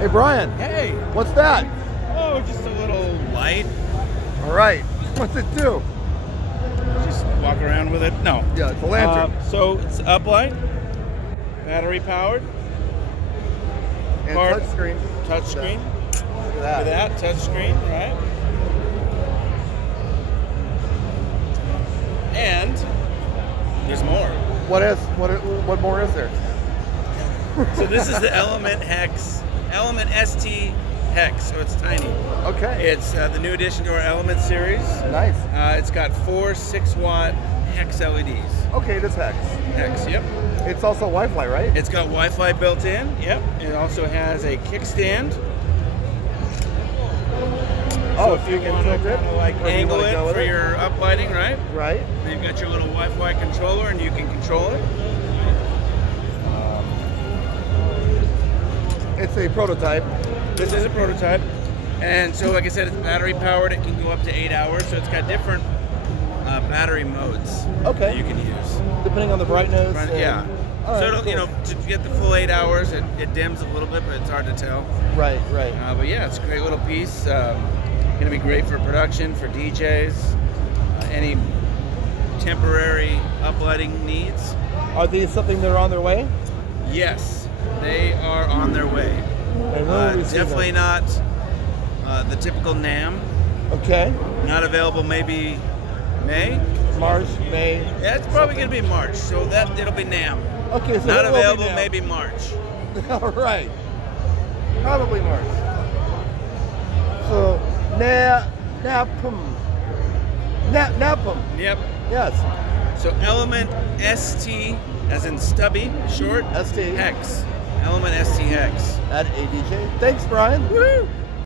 Hey Brian. Hey. What's that? Oh, just a little light. All right. What's it do? Just walk around with it. No. Yeah, it's a lantern. So it's uplight, battery powered, and touchscreen. Touchscreen. Look at that. Look at that touchscreen, right? And there's more. What more is there? So this is the Element ST Hex. So it's tiny. Okay. It's the new addition to our Element series. Nice. It's got 4 6-watt hex LEDs. Okay, it is hex. Hex, yep. It's also Wi-Fi, right? It's got Wi-Fi built in. Yep. It also has a kickstand. Oh, so if you want to kind of like angle it for your uplighting, right? Right. Then you've got your little Wi-Fi controller, and you can control it. It's a prototype. This is a prototype, and so like I said, it's battery powered. It can go up to 8 hours, so it's got different battery modes that you can use depending on the brightness. Yeah. So it'll, you know, to get the full 8 hours, it dims a little bit, but it's hard to tell. Right. But yeah, it's a great little piece. Going to be great for production, for DJs, any temporary uplighting needs. Are these something that are on their way? Yes, they are on their way. Definitely not the typical NAMM. Okay. Not available maybe May? March, May. Yeah, it's probably going to be March, so it'll be NAMM. Okay, so not available maybe March. All right. Probably March. So, NAMM. Yep. Yes. So Element ST, as in stubby, short, ST Hex. Element ST Hex. At ADJ. Thanks, Brian. Woo!